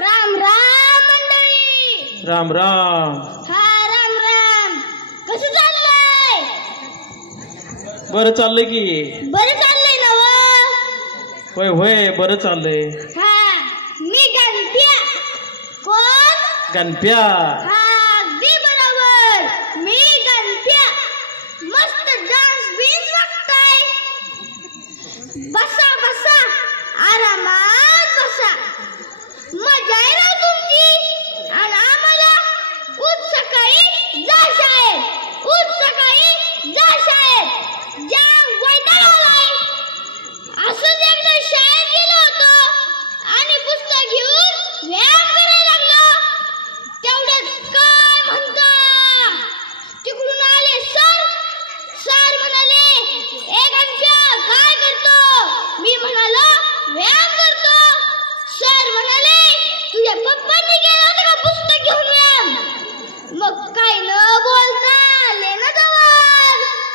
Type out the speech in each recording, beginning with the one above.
राम राम मंडळी. राम राम. हा राम राम. कसं चाललंय? बरं चाललंय की. बरं चाललंय ना व? होय होय बरं चाललंय. हा मी गणप्या. कोण? गणप्या. हा अगदी बरोबर, मी गणप्या. मस्त डान्स बीन्स बघताय. बसा बसा, आरामात बसा. मजा आहे ना तुमची. आणि आम्हाला उठ सकाळी जा शाळेत, उठ सकाळी जा शाळेत. जा वैताग आलाय. असंच एकदा शाळेत गेलो होतो आणि पुस्तक घेऊन व्यायाम करायला लागलो. तेवढ्यात काय म्हणता, तिकडून आले सर. सर म्हणाले, ए गणप्या काय करतो? मी म्हणालो व्यायाम करतो. सर म्हणाले, तुझ्या पप्पांनी केलं होतं का पुस्तक घेऊन व्यायाम? मग काय न बोलता आले ना जवळ.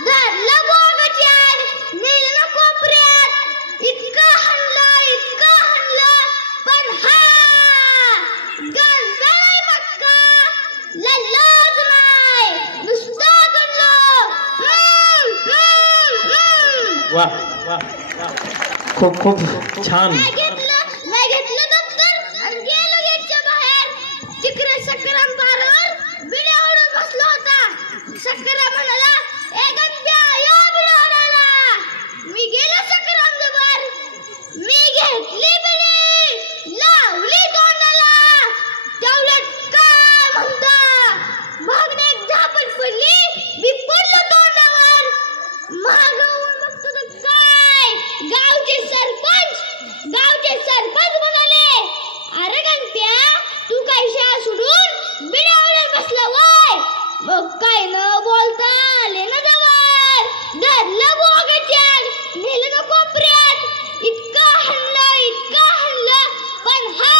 धरलं बोगच्यान, नेलं ना कोपऱ्यात. इतकं हाणलं, पण हा गणप्यालाही पक्का लल्लाच नाही, नुसता गणलो. वा वा वा. खूप खूप छान. नाही घेतलं दप्तर आणि गेलो गेटच्या बाहेर. तिकडे सक्राम पारावर बिड्या ओढून बसला होता. सक्राम म्हणाला, ए गणप्या या बिड्या ओढायला. मी गेलो सक्राम जवळ. मी घेतली बिडी, लावली तोंडाला. तेवढ्यात काय म्हणता, मागणे एक झापट पडली. मी पडलो तोंडावर. मागवून बघतो तर काय, गावचे सरपंच म्हणाले, अरे गणप्या तू काय शाळा सोडून बिड्या ओढत बसला वय? मग काय न बोलता आले ना जवळ. धरलं बोगच्यान, नेलं ना कोपऱ्यात. इतकं हाणलं, पण हा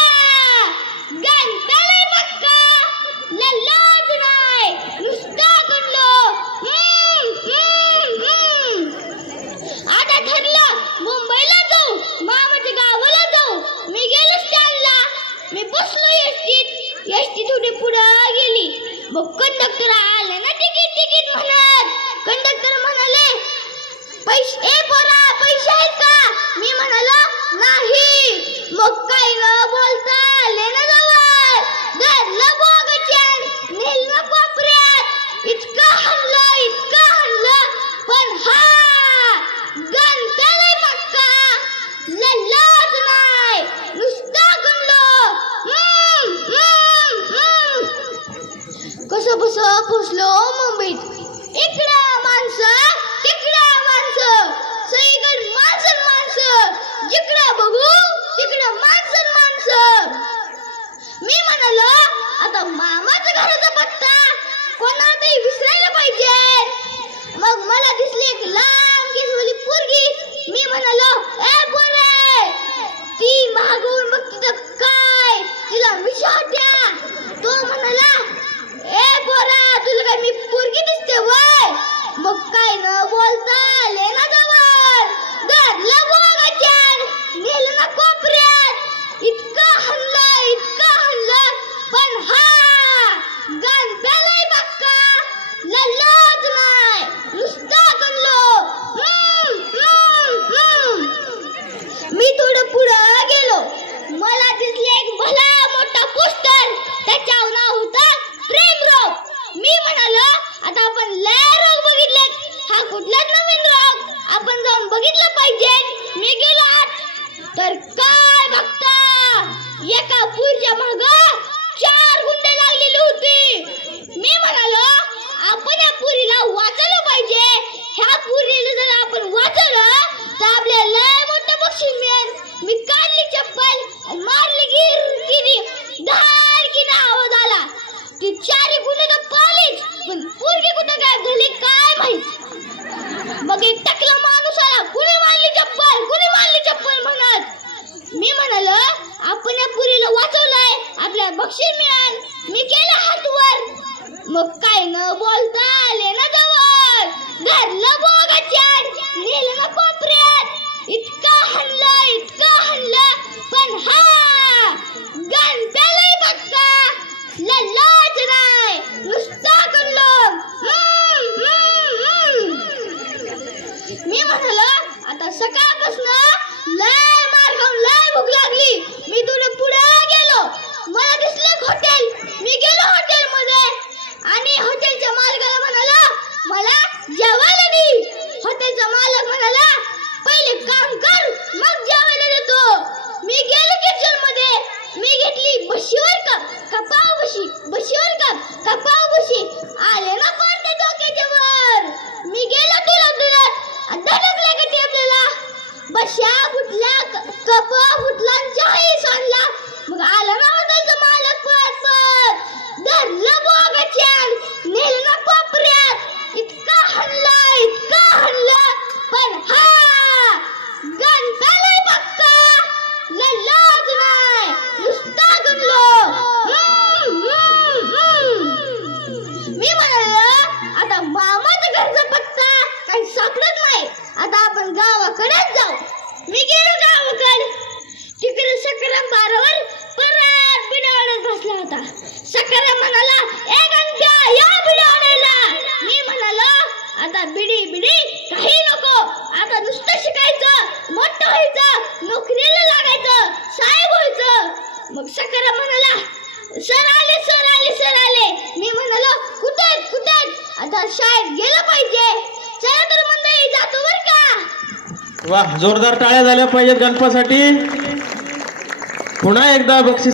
गणप्याला पक्का लल्लाच नाही, नुसता गणलो. आता ठरलं मुंबईला जाऊ, मामाच्या गावाला जाऊ. मी गेलो स्टँडला. मी बसलो एसटी थोडी पुढं गेली. मग कंडक्टर आले ना तिकीट म्हणत. कंडक्टर म्हणाले, पैसे ए पोरा पैसे आहेत का? मी म्हणालो नाही. मग काय न बोलता आले ना जवळ. धरलं बोगच्यान, नेलं ना कोपऱ्यात. इतकं हाणलं, पण हा गणप्याला पक्का लल्लाच नाही, नुसता गणलो. कसं बसं पोचलो मुंबईत. इकडं माणसं, तिकडं माणसं, सगळीकडे माणसं. जिकडं बघू तिकडं माणसं. मी म्हणालो, आता मामाच्या घराचा पत्ता कोणाला तरी विसरायला पाहिजे. मग मला दिसली एक लांब केसवाली पोरगी. मी म्हणालो, ए पोरे. ती मागून बघती तर काय, तिला विचारत्या. तो म्हणाला, ए पोरा तुला काय मी पोरगी दिसते वय? मग काय न बोलता आले ना जवळ. धरलं बोगच्यान, नेलं ना कोपऱ्यात. इतकं हाणलं, पण हा गणप्यालाही पक्का लल्लाच नाही, नुसता गणलो. मी थोडं पुढं गेलो. मला दिसले एक भला मोठा पोस्टर. त्याच्यावर नाव होतं प्रेम रोग. मी म्हणालो, आता आपण लय रोग बघितलेत, हा कुठलाच नवीन रोग, आपण जाऊन बघितलं पाहिजे. मी गेलो आत. तर काय बघता, एका पुरीच्या माग 4 गुंडे लागलेली होती. मी म्हणालो, आपण या पुरीला वाचवलं पाहिजे. ह्या पुरीला जर आपण वाचवलं तर आपल्याला लय मोठं बक्षीस मिळेल. मी काढली चप्पल आणि मारली गिरकिरी. धाडकीने आवाज आला. ती 4 गुन्हे तर पालीच, पण पोरगी कुठं काय झाली काय माहित. मग एक टकला माणूस आला. कुणी मारली चप्पल म्हणत. मी म्हणालो, आपण या पुरीला वाचवलंय, आपल्याला बक्षीस मिळेल. मी केलं हात वर. मग काय न बोलता आले ना जवळ. धरलं बोगच्यान, नेलं ना कोपऱ्यात. इतकं हाणलं, मी म्हणालो आता सकाळपासून लय मार खाऊन लय भूक लागली. मी थोडं पुढे गेलो, मला दिसलं एक हॉटेल. मी गेलो हॉटेल मध्ये आणि हॉटेलच्या मालकाला म्हणाला मला जेवायला दे. हॉटेलचा मालक म्हणाला पहिले काम कर मग जेवायला देतो. मी गेलो किचन मध्ये, मी घेतली बशीवर का पाव बशी, बशीवर का पाव बशी. आले ना पडते डोक्याच्या वर. मी गेलो तुला धडकला का टेबलेला. बशा फुटल्या, कप फुटला, चहाही सांडला. मग आला ना हॉटेलचा मालक पळत धरलं बोगाच्यान, नेलं ना कोपऱ्यात. इतका हल्ला पण हा गणपती पक्का लाज नाही, नुसता गणलो. मी म्हणालो आता मामाच्या घरचा पत्ता काही सापडत नाही, आता आपण गावाकडेच जाऊ. मी गेलो गावाकडे. तिकडे सकाराम बारावर परत बिडावण्यात बसला होता. सकाराम म्हणाला ए गंठ्या या बिडा आणायला. मी म्हणालो आता बिडी काही नको, आता नुसतं शिकायचं, मोठं व्हायचं, नोकरीला लागायचं, साहेब व्हायचं. मग सकाराम म्हणाला सर आले. मी म्हणालो कुठे आता शाळेत गेलं पाहिजे. चला तर मंडळी जातो बर का. वाह, जोरदार टाळ्या झाल्या पाहिजेत गणपासाठी. पुन्हा एकदा बक्षीस